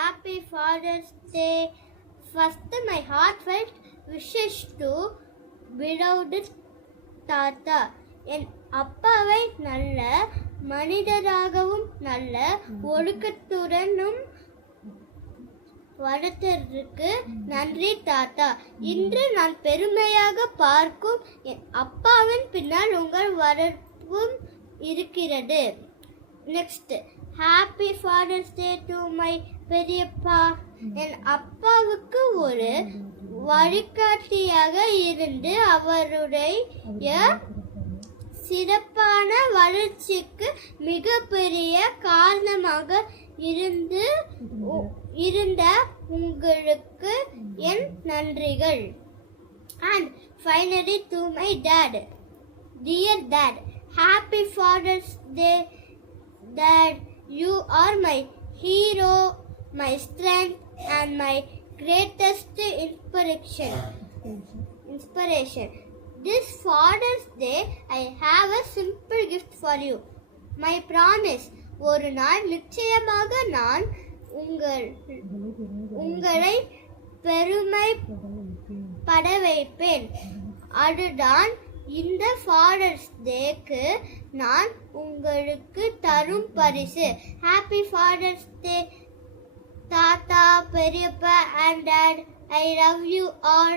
Happy Father's Day. First, my heartfelt wishes to beloved தாத்தா. என் அப்பாவை நல்ல மனிதராகவும் நல்ல ஒழுக்கத்துடனும் வளர்த்ததற்கு நன்றி தாத்தா. இன்று நான் பெருமையாக பார்க்கும் என் அப்பாவின் பின்னால் உங்கள் வரவும் இருக்கிறது. Next, happy father's day to my பெரியப்பா. என் அப்பாவுக்கு ஒரு வழிகாட்டியாக இருந்து அவருடைய சிறப்பான வளர்ச்சிக்கு மிகப்பெரிய காரணமாக இருந்த உங்களுக்கு என் நன்றிகள். And finally to my dad. Dear Dad, Happy Father's Day. Dad, you are my hero, my strength and my greatest inspiration. This Father's Day, I have a simple gift for you. My promise. ஒரு நாள் நிச்சயமாக நான் உங்களை பெருமைப்பட வைப்பேன். அதுதான் இந்த fathers டேக்கு நான் உங்களுக்கு தரும் பரிசு. ஹாப்பி ஃபாதர்ஸ் டே தாத்தா, பெரியப்பா and dad. I love you all.